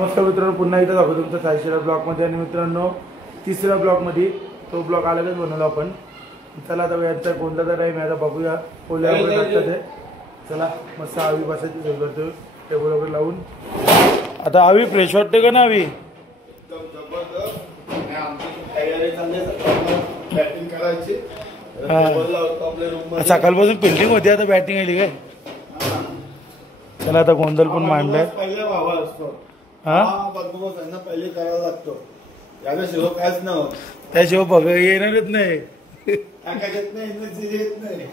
नमस्कार मित्रांनो, पुन्हा एकदा दाखवतो तुमचं सायशिरा ब्लॉगमध्ये. आणि मित्रांनो, तिसऱ्या ब्लॉगमध्ये तो ब्लॉग अलगच बनवला आपण. चला आता याचा कोणता तर आहे, मी आता बघूया पोल्यावर टाकतात आहे. चला मस्त आवी बसायची सोय करतो टेबल वगैरे लावून. आता आवी फ्रेश वाटते का ना आवी? एकदम जबरदस्त. आमची तयारी चालली बॅटिंग करायची. सकाळपासून फिल्डिंग होती, आता बॅटिंग आली काय? चला आता गोंधळ पण मांडलाय. पहिला व्हावा असतो बंदोबस्त आहे ना, पहिले करायला लागतो. याच्याशिवाय काहीच नव्हतं. त्याशिवाय बघ येणारच नाही. येत नाही.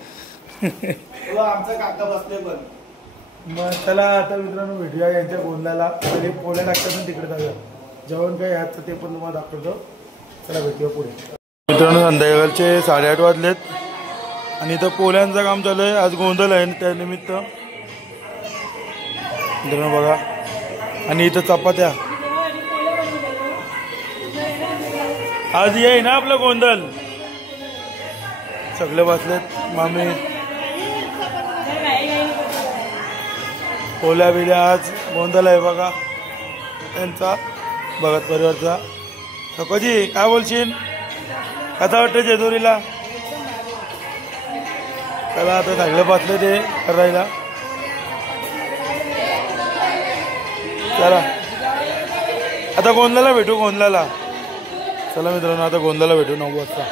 आमचा काका बसले पण. मग चला आता मित्रांनो भेटूया यांच्या गोंधळाला. पहिले पोळ्या टाकतात ना तिकडे जाऊया. जेवण काय ह्याचं ते पण तुम्हाला दाखवतो. चला भेटूया पुढे. मित्रांनो, संध्याकाळचे 8:30 वाजलेत आणि इथं पोळ्यांचं काम चालू आहे. आज गोंधळ आहे त्यानिमित्त मित्रांनो बघा. आणि इथं चपात्या. आज ये ना आपलं गोंधळ. सगळे बसलेत. मामी पोल्या बिल्या. आज गोंधळ आहे बघा त्यांचा, भगत परिवारचा. सकोजी काय बोलशील? कसा वाटतं जेजुरीला? चला आता सगळे बसले ते करायला. चला आता गोंधळाला भेटू. गोंधळाला चला मित्रांनो, आता गोंधळाला भेटू 9 वाजता.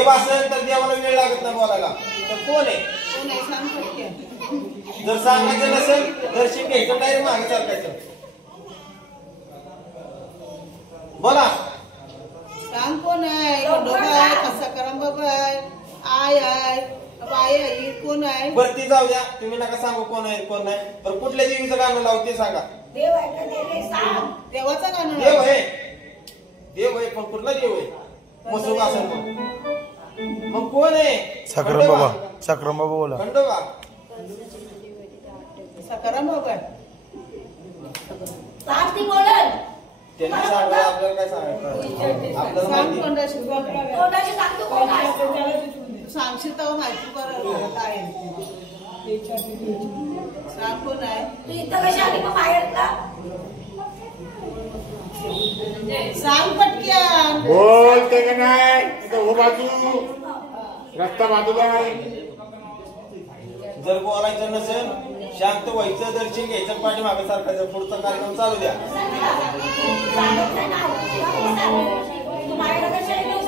देव असेल तर देवाला वेळ लागत नाही बोलायला. तर कोण आहे? जर सांगायचं नसेल दर्शन घ्यायचं डायरेक्ट मागे सरकायचं. बोला सांग कोण आहे? खंडोबा आहे, सकाराम बाबा आहे, आय आहे, बाई आहे, कोण आहे? वरती जाऊ द्या, तुम्ही नका सांगू कोण आहे कोण नाही. पण कुठल्या देवीचं गाणं लावू ते सांगा. देव आहे का देव आहे? सांग. देवाचं गाणं देव आहे, देव आहे, पण कुठला देव आहे? मसुबा असेल मग कोण आहे? सक्रम बाबा, सक्रम बाबा बोला. खंडोबा, सकाराम बाबा आहे. सांग ती बोलल. त्यांनी सांगा, आपल्याला काय सांगायचं? आपल्याला सांग माहिती. कोणाशी कोणाशी सांगतो कोण आहे? सांगशील तेव्हा माहिती बरं काय आहे. सांग कोण आहे? तू इथं कशी आली मग बाहेरला? सांग पटक्यान. बोलते का नाही? इथं हो बाजू रस्ता बाजूला आहे. जर बोलायचं नसेल शांत व्हायचं, दर्शन घ्यायचं, पाठीमागे सारखायचं, पुढचा कार्यक्रम चालू द्या. सांगितलं ना. तू बाहेर कशी आली?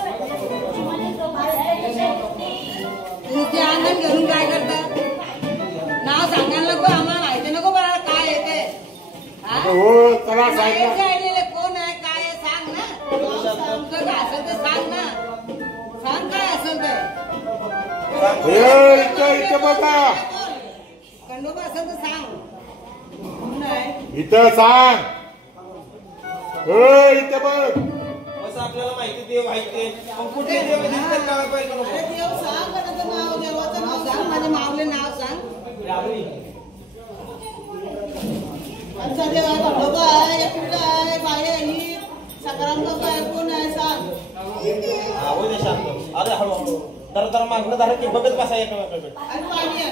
तुझे आनंद घेऊन काय करतात? नाव सांगायला नको, आम्हाला माहिती नको बरं काय येते. हो चला साहेब. कोण आहे काय आहे सांग ना. तुझं काय असेल ते सांग ना. सांग काय असेल ते. इथं बघा, खंडोबा असेल तर सांग. कोण आहे? इथं सांग. इथं बघ. असं आपल्याला माहिती देव माहिती, पण कुठे देव दिसतात काय पाहिजे नको. अरे देव सांग त्याचं नाव, देवाचं नाव सांग. माझ्या मावले नाव सांग. आमचा देव आहे, खंडोबा आहे, कुठला आहे, बाई आहे, सकाराम बाबा आहे, कोण आहे सांग. हो दे शांत. अरे हळूहळू तर मागणं झालं की बघत बसा एकमेकाकडे. आणि पाणी आहे.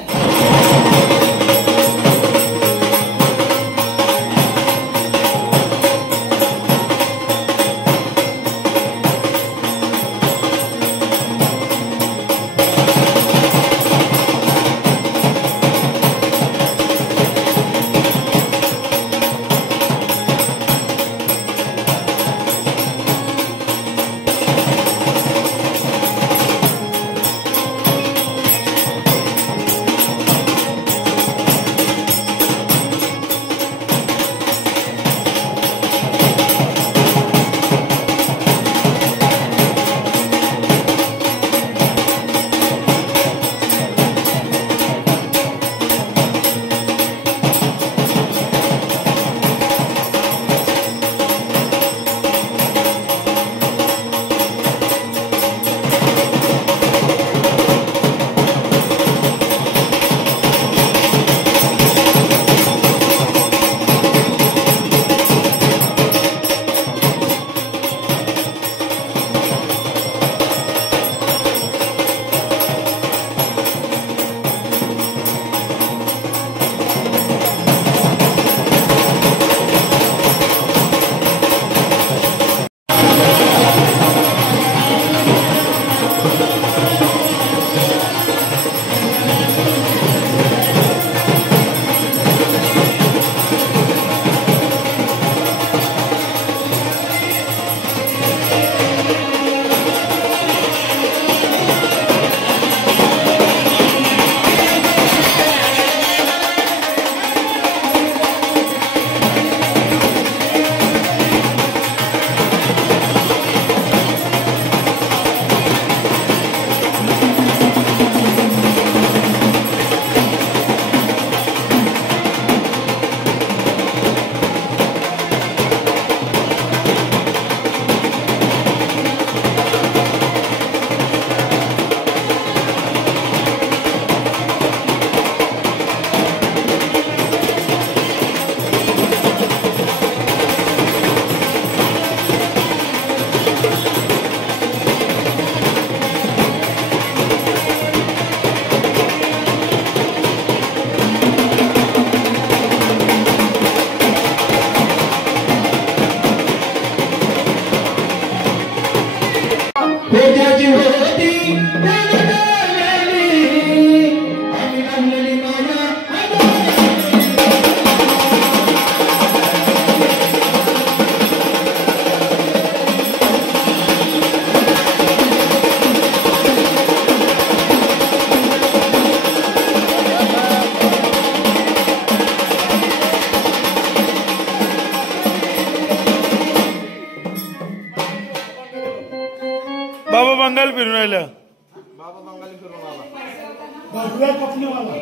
बंगाल फिरून राहिलं. बाबा बंगाली फिरून आला. बाजूला कपनीवाला.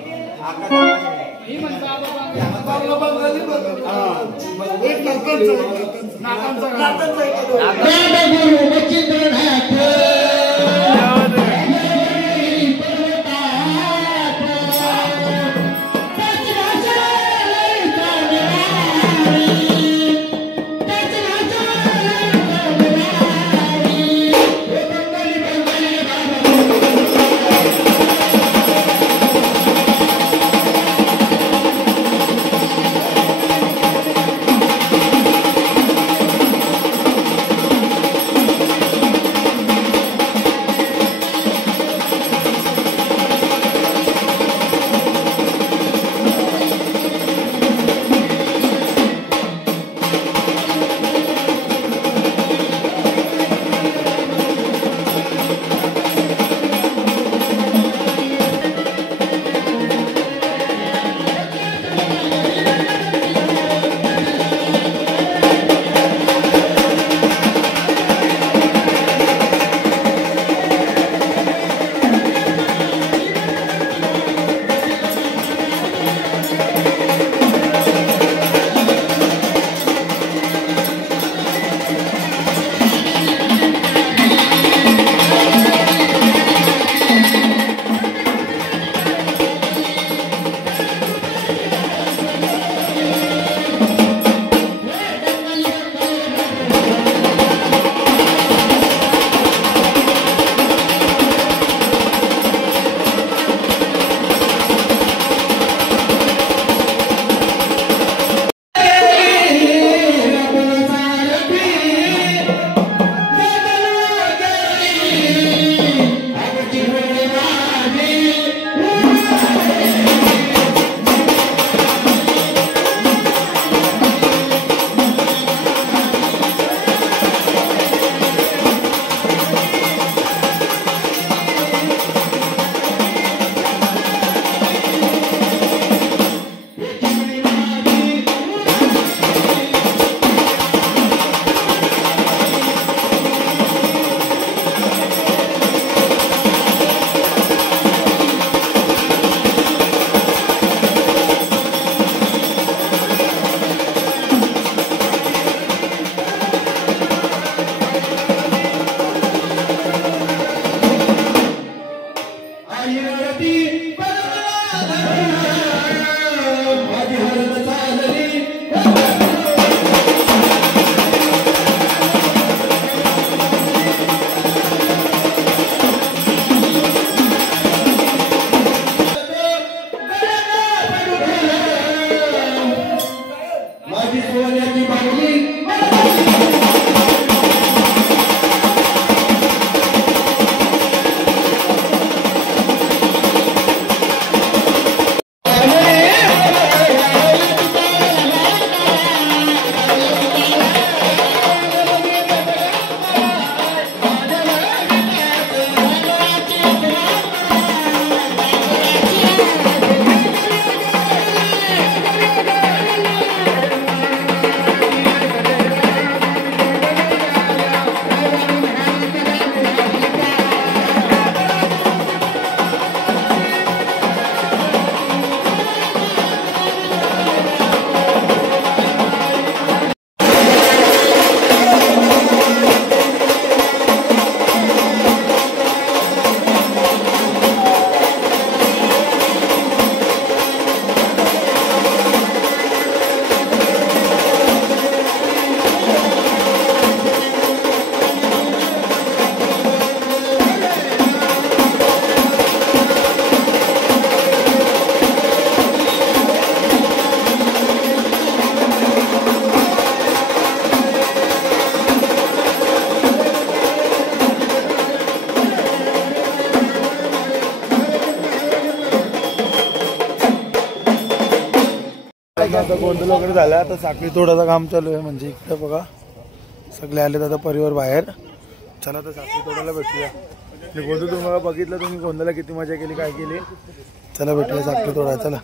एक आता गोंधळ वगैरे झाला. आता साखळी तोडाचं काम चालू आहे. म्हणजे इकडे बघा सगळे आले आता परिवार बाहेर. चला तर साखळी तोडायला भेटूया. गोंधळ तुम्हाला बघितलं तुम्ही गोंधळला किती मजा केली काय केली. चला भेटूया साखळी तोडा. चला